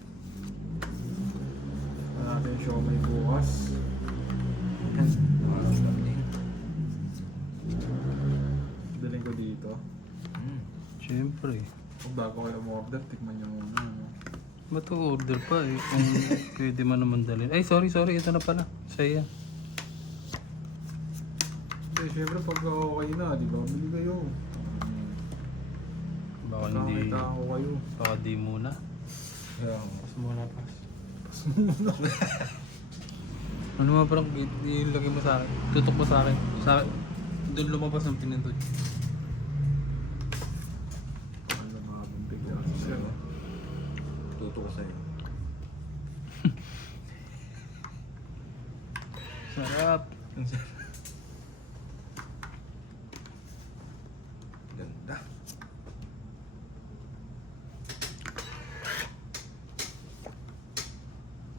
Natin yung show may bukas. Daling ko dito. Siyempre. Kung bago kayo umorder, tikman nyo muna. Ano? Ba't order pa eh? Kung pwede man naman dalhin. Ay, sorry. Ito na pala. Sa'yo yan. Eh, syempre pag okay na, di ba? Bili kayo. Baka hindi. Nakakita ako kayo. Baka di muna. Kaya Pas muna, pas. Pas muna. Ano nga parang ilagay mo sa akin. Tutok mo sa akin. Doon lumabas ng pinindot. Ano mga bigla si sir. Tuto ko sa'yo. Sarap. Ganda.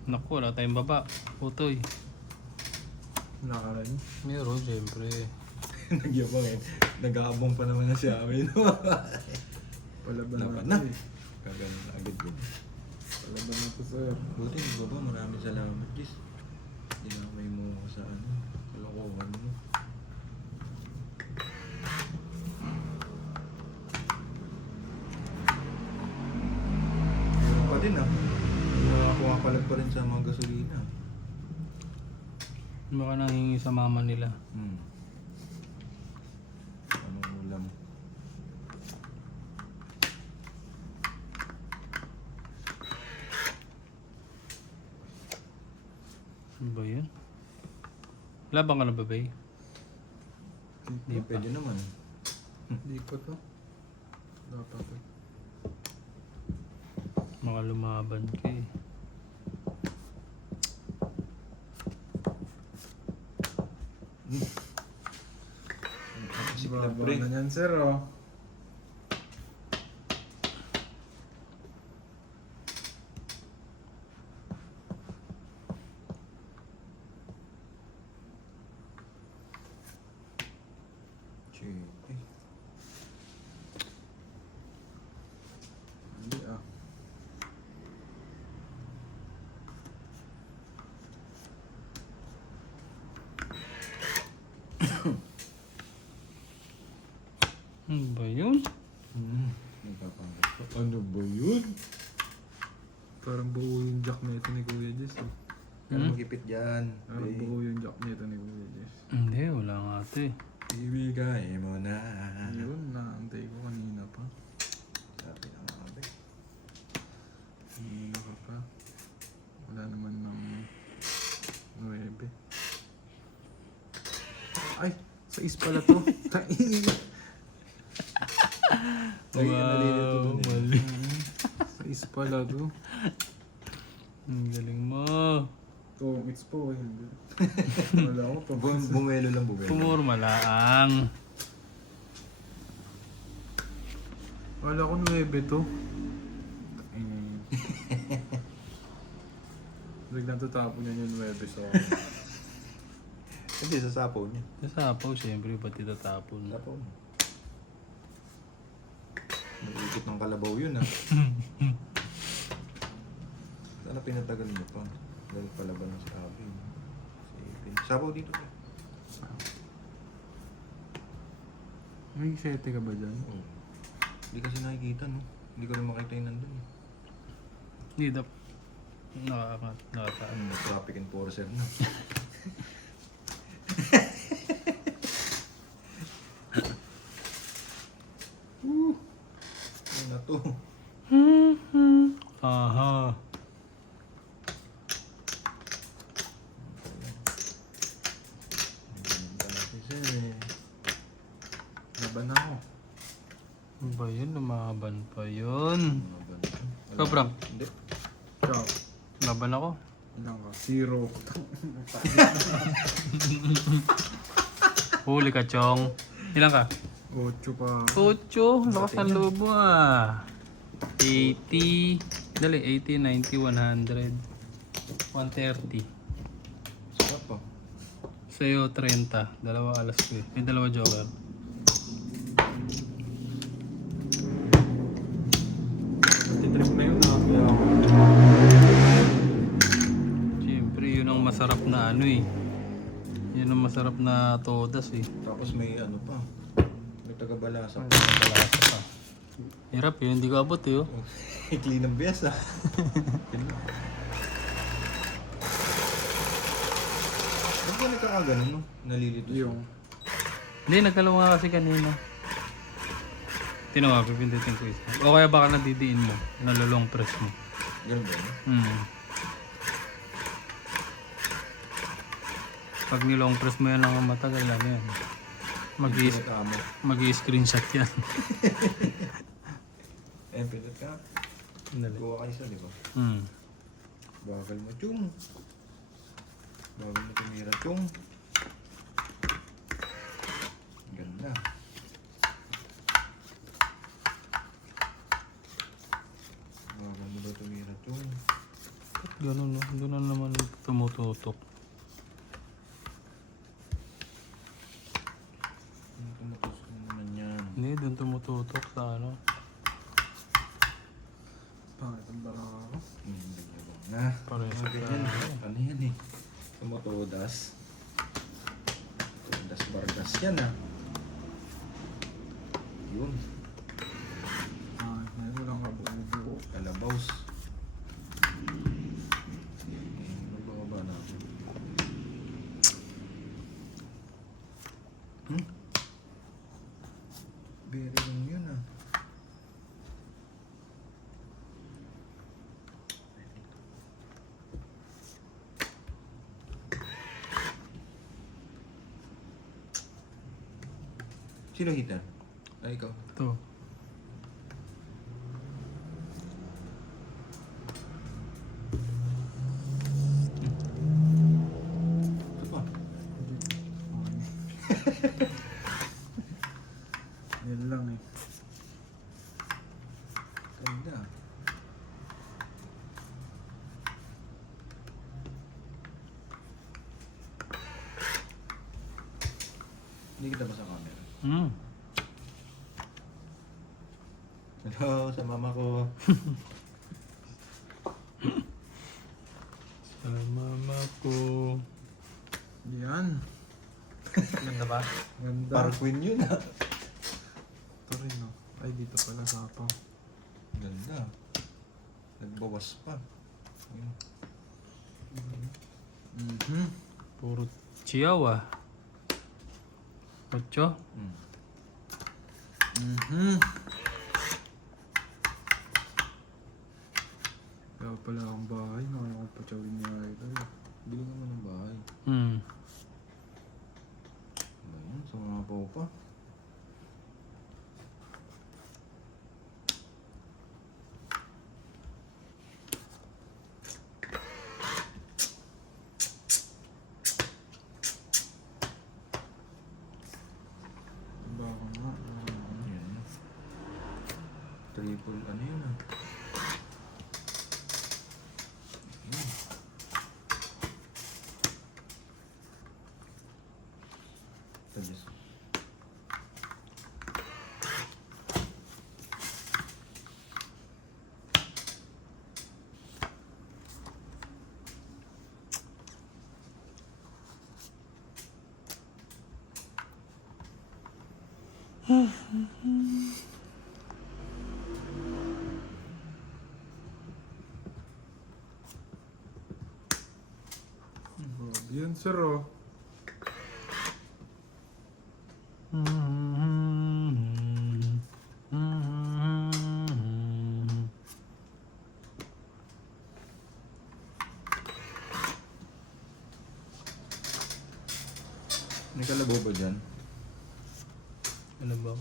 Naku, wala tayong baba. Putoy. Nakaran. Meron, syempre. Nagyabang eh. Nag-aabong pa naman na si amin. Palaban Laban na na. to eh. Kagano na agad yun. Palaban na to sir. Buti, baba, maraming salamat, Jis. Hindi na may mo sa ano. Kalokohan mo. Meron pa din ah. Pumapalag pa rin sa mga gasolina. Baka nangingi sa mama nila. Anong ulam? Ano ba yun? Labang ka na ba, bay? Hindi pwede naman. Hindi pa to. Dapat to. Mga lumaban ka eh. Siklab Baba rin. na yan sir oh. Sige. Hindi ah. Ano ba yun? Nagpapanggap pa. Ano ba yun? Parang buo yung jack na ito ni Kuya Jess eh. Ano magipit dyan? Parang buo yung jack na ito ni Kuya Jess. Hindi, wala nga ito eh. Ibigay mo na. Yun, naantay ko kanina pa. Sabi na mga be. Kanina ka pa. Wala naman ng 9. Ay! Sa is pala to. Tainga. Lagi na nalilito dun eh. mali. Sa is pala to. Ang galing mo. To, it's po. Hindi. Wala ko pa. Bumelo lang bumelo. Pumurma lang. Wala ko 9 to. Biglang tatapon niya yung 9 sa akin. Hindi, sa sapo niya. Sa sapaw, syempre, ba't itatapon? Sapo mo. Nag-ikit ng kalabaw yun ah. Sana pinatagal mo pa. Dahil pala ba ng sabi. Sipin. Sabaw dito ka. May 7 ka ba dyan? Oo. Hindi kasi nakikita no. Hindi ko rin makita yung nandun. Hindi, nakataan. Traffic enforcer na. Ano na to? Aha. Laban ako. Ano ba yun? Lumaban pa yun. Ikaw, Frank? Hindi. Ciao. Laban ako. Ilang ka? 0. Huli ka, Chong. Ilan ka? 8 pa. 8. Lakas ng loob mo ah. 80. Dali, 80, 90, 100. 130. Sarap pa. Sa'yo, 30. Dalawa alas ko eh. May dalawa joker. Titrip na yun nakakaya ako. Siyempre, yun ang masarap na ano eh. Yun ang masarap na todas eh. Tapos may ano pa. May taga-balasa. Balasa pa. Hirap yun, hindi ko abot eh. Oh. Ikli ng bias ah. Ba't ka nagkakaganon no? Nalilito siya. Yung Hindi, nagkalawa kasi kanina. Tinawa, pipindutin ko isa. O kaya baka nadidiin mo. Nalulong press mo. Ganun ba? No? Pag nilong press mo yan ng matagal, ano yan. Tama. Mag-i-screenshot yan. Pilot ka. Dali. Kuha ka isa, di ba? Hmm. Bagal mo, Chung. Bagal mo tumira, Chung. Ganda. Bagal mo daw tumira, Chung. Ganun, no? Doon na naman tumututok. Ano tumutusok mo naman yan? Hindi, doon tumututok sa ano. Pangit ang bara ako. Nagyabang na. Parehas Ano sa yan? Ano yan eh? Tumutudas. Tudas-bardas yan ah. Yun. Ngayon walang kabuo-buo. Kalabaws. Nagbababa na ako. Very long yun ah. Sino hita? Ay, ikaw. Ito. Ito pa. Yan lang eh. Ganda. Hindi kita ba sa camera? Hmm. Hello, sa mama ko. Sa mama ko. Yan. Ganda ba? Ganda. Parang queen yun ah. Ito rin no. Ay dito pala sapaw. Ganda. Nagbawas pa. Ayun. Puro chihuahua. Ocho. Kaya pala ang bahay. Nakaya kong patsawin niya idol. Bili naman ng bahay. Hmm. Ayun, sa mga pa. Baka nga. Yan. Triple ano yun ah. Ayun. Ito, Diyos. Yan sir oh. May kalabaw ba dyan? Ano ba?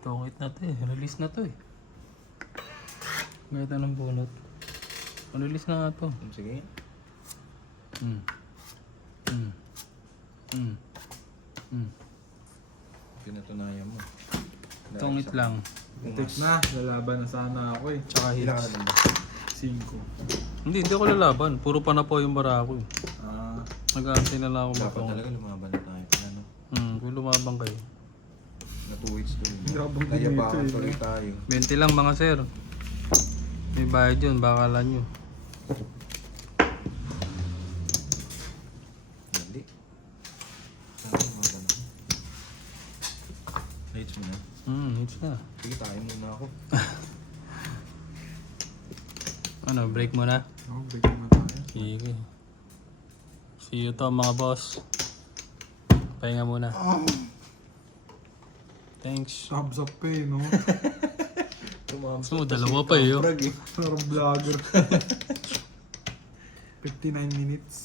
Tungit na to eh. Release na to eh. Gaya ng bunot. Release na nga to. Sige. Hmm. Hmm. Hmm. Hmm. Pinatunayan mo. Tungit lang. Itik na. Lalaban na sana ako eh. Tsaka Ilan ka hits. na ba? 5. Hindi ako lalaban. Puro pa na po yung bara ko eh. Ah. Nag-aantay na lang ako Dapat matong. talaga lumaban na tayo. Ano? Kung lumabang kayo. Na 2 weeks to. Grabang Nayabangan dito eh. tuloy tayo. 20 lang mga sir. May bayad yun. Bakalan nyo. Hindi. Sana lumaban ako. Hits mo na. Hits na. Sige, tayo muna ako. Ano, break muna? Oh, break na tayo. Sige. See you to mga boss. Pahinga muna. Thanks. Thumbs up eh, no? Gusto mo, dalawa pa eh. Oh. Brag eh. Parang vlogger. 59 minutes.